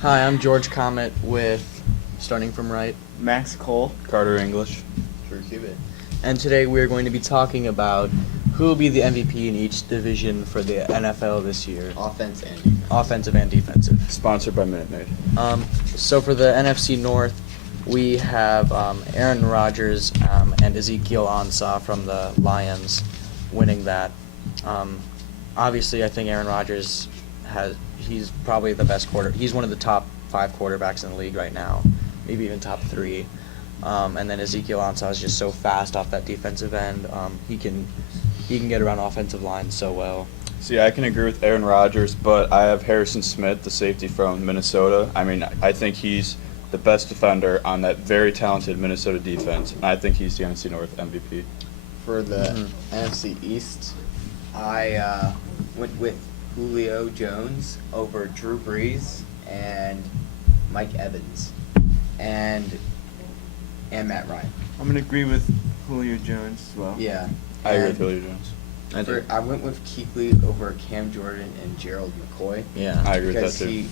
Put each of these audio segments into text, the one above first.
Hi, I'm George Comet with, starting from right, Max Cole. Carter English. Drew Cubitt. and today we're going to be talking about who will be the MVP in each division for the NFL this year, Offense and defense. offensive and defensive. Sponsored by Minute Maid. So for the NFC North, we have Aaron Rodgers and Ezekiel Ansah from the Lions winning that. Obviously, I think Aaron Rodgers he's probably the best He's one of the top 5 quarterbacks in the league right now, maybe even top 3. And then Ezekiel Ansah is just so fast off that defensive end. He can get around offensive lines so well. See, I can agree with Aaron Rodgers, but I have Harrison Smith, the safety from Minnesota. I mean, I think he's the best defender on that very talented Minnesota defense, and I think he's the NFC North MVP. For the NFC East, I went with Julio Jones over Drew Brees and Mike Evans and Matt Ryan. I'm going to agree with Julio Jones as well. Yeah. I agree And with Julio Jones. I went with Kuechly over Cam Jordan and Gerald McCoy. Yeah. I agree with Because that too. he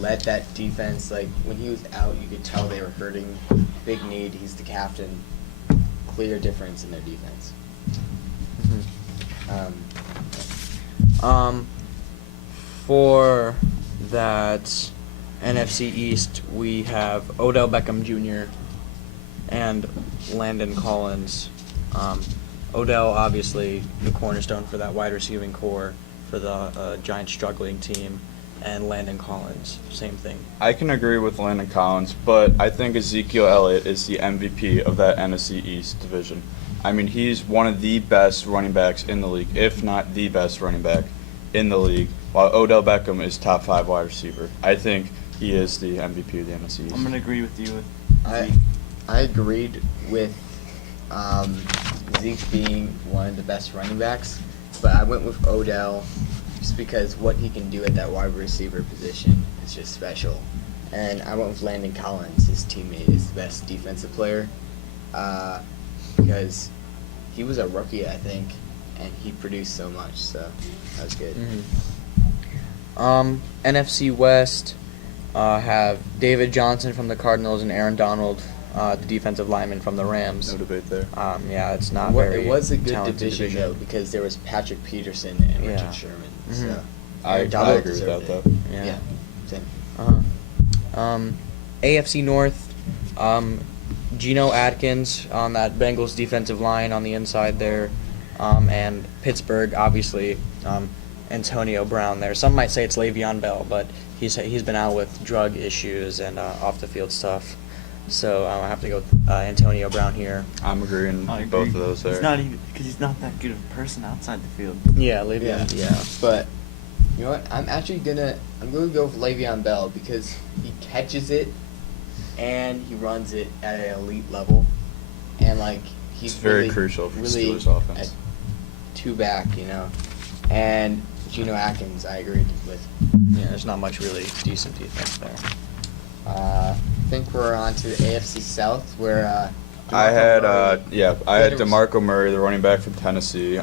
led that defense. Like, when he was out, you could tell they were hurting. Big need. He's the captain. Clear difference in their defense. For that NFC East, we have Odell Beckham Jr. and Landon Collins. Odell, obviously, the cornerstone for that wide receiving core for the Giants struggling team, and Landon Collins, same thing. I can agree with Landon Collins, but I think Ezekiel Elliott is the MVP of that NFC East division. I mean, he's one of the best running backs in the league, if not the best running back in the league, while Odell Beckham is top 5 wide receiver. I think he is the MVP of the NFC East. I'm going to agree with you. I agreed with Zeke being one of the best running backs, but I went with Odell just because what he can do at that wide receiver position is just special. And I went with Landon Collins, his teammate, is the best defensive player, because he was a rookie, I think, and he produced so much, so that was good. NFC West have David Johnson from the Cardinals and Aaron Donald, the defensive lineman from the Rams. No debate there. Yeah, it's not It was a good talented division, though, because there was Patrick Peterson and Yeah. Richard Sherman. So I Aaron Donald agree with that, deserved though. it. Yeah. Same. AFC North, Geno Atkins on that Bengals defensive line on the inside there, and Pittsburgh, obviously, Antonio Brown there. Some might say it's Le'Veon Bell, but he's been out with drug issues and off the field stuff. So I have to go with Antonio Brown here. I'm agreeing I with both agree. of those there. It's not even because he's not that good of a person outside the field. Yeah, Le'Veon. Yeah. But you know what? I'm gonna go with Le'Veon Bell because he catches it and he runs it at an elite level, and like he's It's very really, crucial for really Steelers offense. at 2 back, and Geno Atkins, I agreed with. Yeah, there's not much really decent defense there. I think we're on to the AFC South where I had Murray- DeMarco Murray, the running back from Tennessee.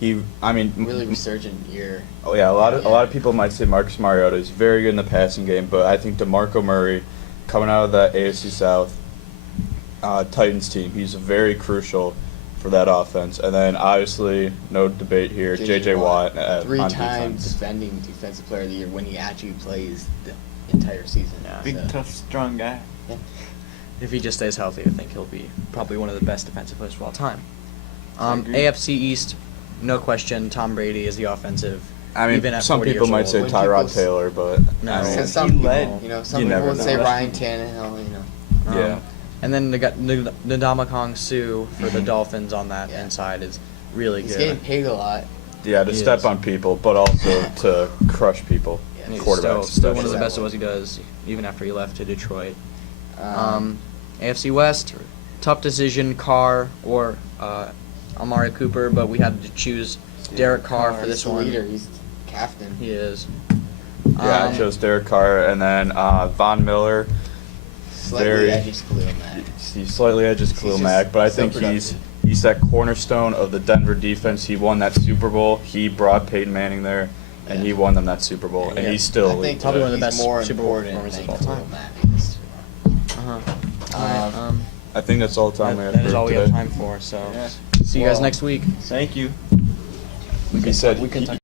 really resurgent year. Oh yeah, a lot of people might say Marcus Mariota is very good in the passing game, but I think DeMarco Murray, coming out of that AFC South Titans team, he's very crucial for that offense. And then obviously, no debate here, J.J. Watt on 3-time defense. defending defensive player of the year when he actually plays the entire season. Yeah. Big, So, tough, strong guy. yeah. If he just stays healthy, I think he'll be probably one of the best defensive players of all time. I agree. AFC East, no question, Tom Brady is the offensive. I mean, even at some 40 people years might old. say When Tyrod people- Taylor, but No. I So mean, some He people, led. some You people never would know. say Ryan Tannehill, yeah. And then they got Ndamukong Suh for the Dolphins on that Yeah. inside is really He's good. getting paid a lot. Yeah, to He step is. on people, but also to crush people. Yeah. He's Quarterbacks still one of the especially. best at what he does, even after he left to Detroit. Um, AFC West, tough decision, Carr or Amari Cooper, but we had to choose Derek Carr for he's this the one. leader. He's captain. He is. Yeah, I chose Derek Carr, and then Von Miller. Slightly Very- edges Khalil Mack. He slightly edges He's Khalil just Mack, but I so think productive. he's that cornerstone of the Denver defense. He won that Super Bowl. He brought Peyton Manning there, and Yeah. he won them that Super Bowl, and Yeah. he's still I elite think today. Probably one of the he's best more Super Bowl important performers than of all Khalil time. Mack is. Uh-huh. All right, I think that's all the time we have that for is all we today. have time for. So Yeah. see you guys Well, next week. Thank you. He said we can he- talk